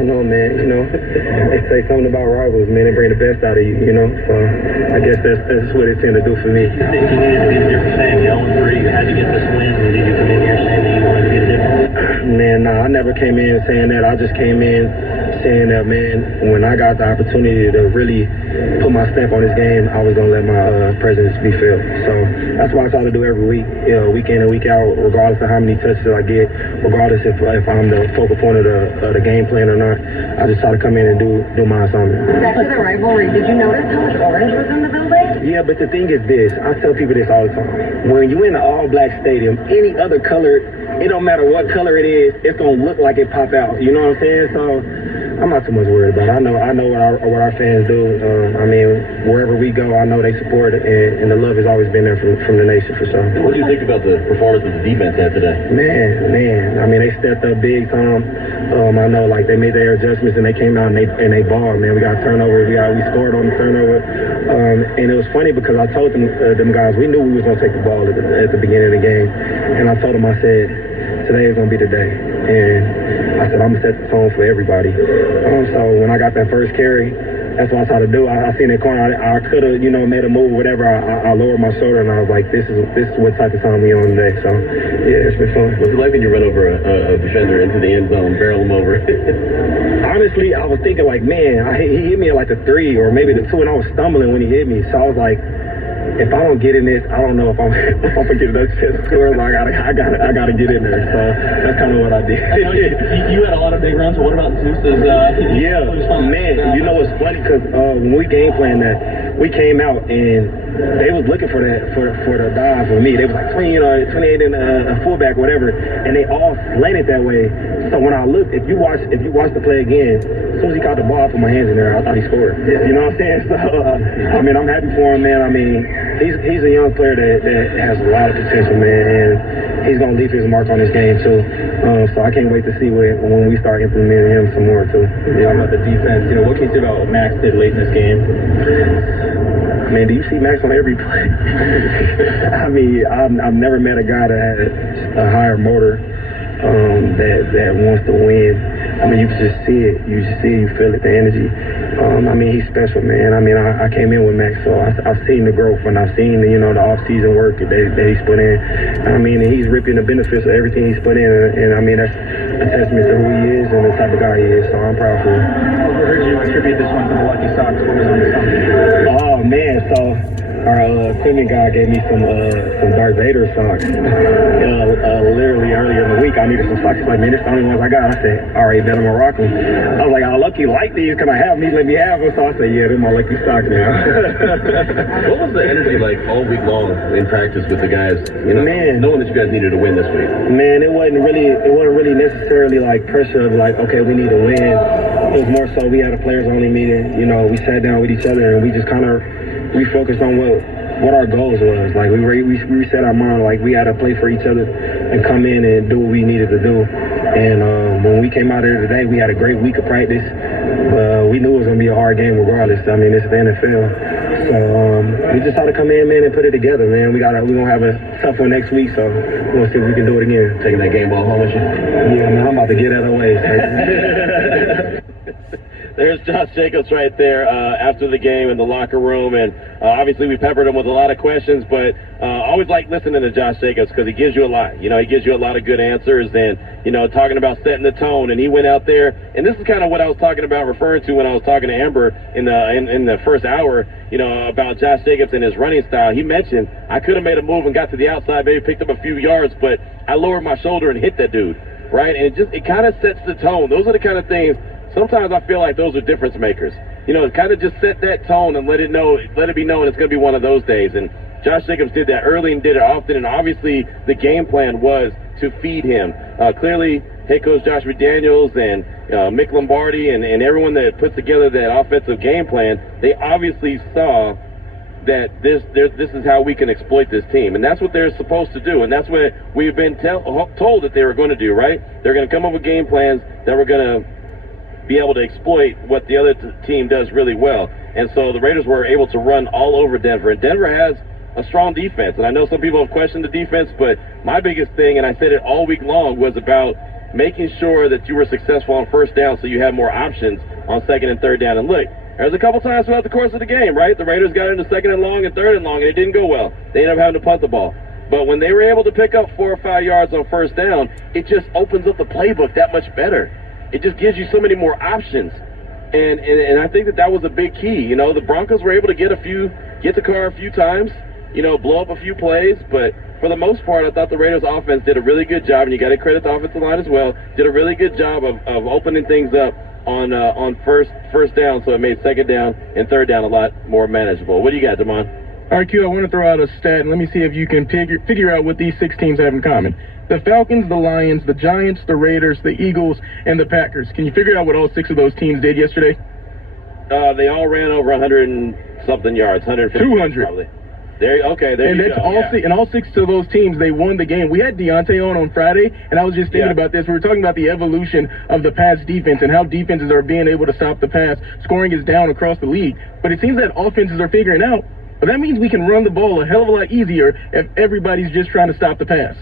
don't know, man. You know, they say something about rivals, man. They bring the best out of you, you know. So I guess that's what it tend to do for me. You think you needed to be the different saying, you 0-3, you had to get this win, and did you come in here saying that you wanted to be the different? Man, nah, I never came in saying that. I just came in saying that, man, when I got the opportunity to really put my stamp on this game, I was going to let my presence be felt. So that's what I try to do every week, you know, week in and week out, regardless of how many touches I get, regardless if I'm the focal point of the game plan or not. I just try to come in and do my assignment. Back to the rivalry, did you notice how much orange was in the building? Yeah, but the thing is this, I tell people this all the time. When you're in an all-black stadium, any other color, it don't matter what color it is, it's going to look like it pop out. You know what I'm saying? So I'm not too much worried about it. I know what our fans do. I mean, wherever we go, I know they support it, and the love has always been there from the nation for sure. What do you think about the performance that the defense had today? Man, I mean, they stepped up big time. I know, like, they made their adjustments and they came out and they balled, man. We got turnover. We scored on the turnover. And it was funny because I told them guys, we knew we was gonna take the ball at the beginning of the game, and I told them, I said, today is gonna be the day. And I said, I'm gonna set the tone for everybody. So when I got that first carry, that's what I tried to do. I seen that corner. I could have, you know, made a move, whatever. I lowered my shoulder and I was like, this is what type of time we on today. So yeah, it's been fun. What's it like when you run over a defender into the end zone, barrel him over? Honestly, I was thinking like, man, he hit me at like the 3 or maybe the 2, and I was stumbling when he hit me. So I was like, if I don't get in this, I don't know if I'm gonna get another chance to score. So I gotta get in there. So that's kind of what I did. I know you had a lot of big runs. So what about Zeus's? Yeah, man. You know what's funny? Because when we game planned that, we came out and they was looking for that for the dive for me. They was like 28 and a fullback, whatever, and they all slanted that way. So when I looked, if you watch the play again, as soon as he caught the ball, I put my hands in there. I thought he scored. You know what I'm saying? So I mean, I'm happy for him, man. I mean, he's a young player that has a lot of potential, man, and he's gonna leave his mark on this game too. So I can't wait to see when we start implementing him some more too. Yeah, about the defense. You know, what can you say about what Max did late in this game? Man, do you see Max on every play? I mean, I've never met a guy that had a higher motor that wants to win. I mean, you can just see it. You just see it. You feel it, the energy. I mean, he's special, man. I mean, I came in with Max, so I've seen the growth, and I've seen the off-season work that he's put in. I mean, he's reaping the benefits of everything he's put in, and I mean, that's a testament to who he is and the type of guy he is, so I'm proud for him. I heard you attribute this one to the Lucky Socks. What was on the socks? Oh, man, so our equipment guy gave me some Darth Vader socks. Literally earlier in the week, I needed some socks. He's like, man, this is the only ones I got. I said, all right, bet I'm gonna rock them. I was like, oh, Lucky like these. Can I have them? He let me have them. So I said, yeah, they're my Lucky socks now. What was the energy like all week long in practice with the guys? You know, man, knowing that you guys needed to win this week. Man, it wasn't really necessarily like pressure of like, okay, we need to win. It was more so we had a players only meeting. You know, we sat down with each other and we just kind of refocused on what our goals was. Like we reset our mind, like we had to play for each other and come in and do what we needed to do. And when we came out here today, we had a great week of practice. We knew it was gonna be a hard game regardless. I mean, it's the NFL. So we just had to come in, man, and put it together, man. We're gonna have a tough one next week, so we'll see if we can do it again. Taking that game ball home with you? Yeah, man, I'm about to get out of the way. There's Josh Jacobs right there after the game in the locker room, and obviously we peppered him with a lot of questions, but I always like listening to Josh Jacobs because he gives you a lot. You know, he gives you a lot of good answers, and, you know, talking about setting the tone, and he went out there, and this is kind of what I was talking about, referring to when I was talking to Amber in the first hour, you know, about Josh Jacobs and his running style. He mentioned, I could have made a move and got to the outside, maybe picked up a few yards, but I lowered my shoulder and hit that dude, right? And it kind of sets the tone. Those are the kind of things. Sometimes I feel like those are difference makers. You know, kind of just set that tone and let it be known it's going to be one of those days. And Josh Jacobs did that early and did it often, and obviously the game plan was to feed him. Clearly, head coach Josh McDaniels and Mick Lombardi and everyone that puts together that offensive game plan, they obviously saw that this is how we can exploit this team. And that's what they're supposed to do. And that's what we've been told that they were going to do, right? They're going to come up with game plans that we're going to be able to exploit what the other team does really well. And so the Raiders were able to run all over Denver. And Denver has a strong defense. And I know some people have questioned the defense, but my biggest thing, and I said it all week long, was about making sure that you were successful on first down so you had more options on second and third down. And look, there's a couple times throughout the course of the game, right? The Raiders got into second and long and third and long, and it didn't go well. They ended up having to punt the ball. But when they were able to pick up 4 or 5 yards on first down, it just opens up the playbook that much better. It just gives you so many more options. And I think that was a big key. You know, the Broncos were able to get the car a few times, you know, blow up a few plays, but for the most part, I thought the Raiders offense did a really good job, and you got to credit the offensive line as well, did a really good job of opening things up on first down, so it made second down and third down a lot more manageable. What do you got, Damon? All right, Q, I want to throw out a stat, and let me see if you can figure out what these 6 teams have in common. The Falcons, the Lions, the Giants, the Raiders, the Eagles, and the Packers. Can you figure out what all 6 of those teams did yesterday? They all ran over 100 and something yards, 150 200. probably. There you go. And all 6 of those teams, they won the game. We had Deontay on Friday, and I was just thinking about this. We were talking about the evolution of the pass defense and how defenses are being able to stop the pass. Scoring is down across the league. But it seems that offenses are figuring out. But that means we can run the ball a hell of a lot easier if everybody's just trying to stop the pass.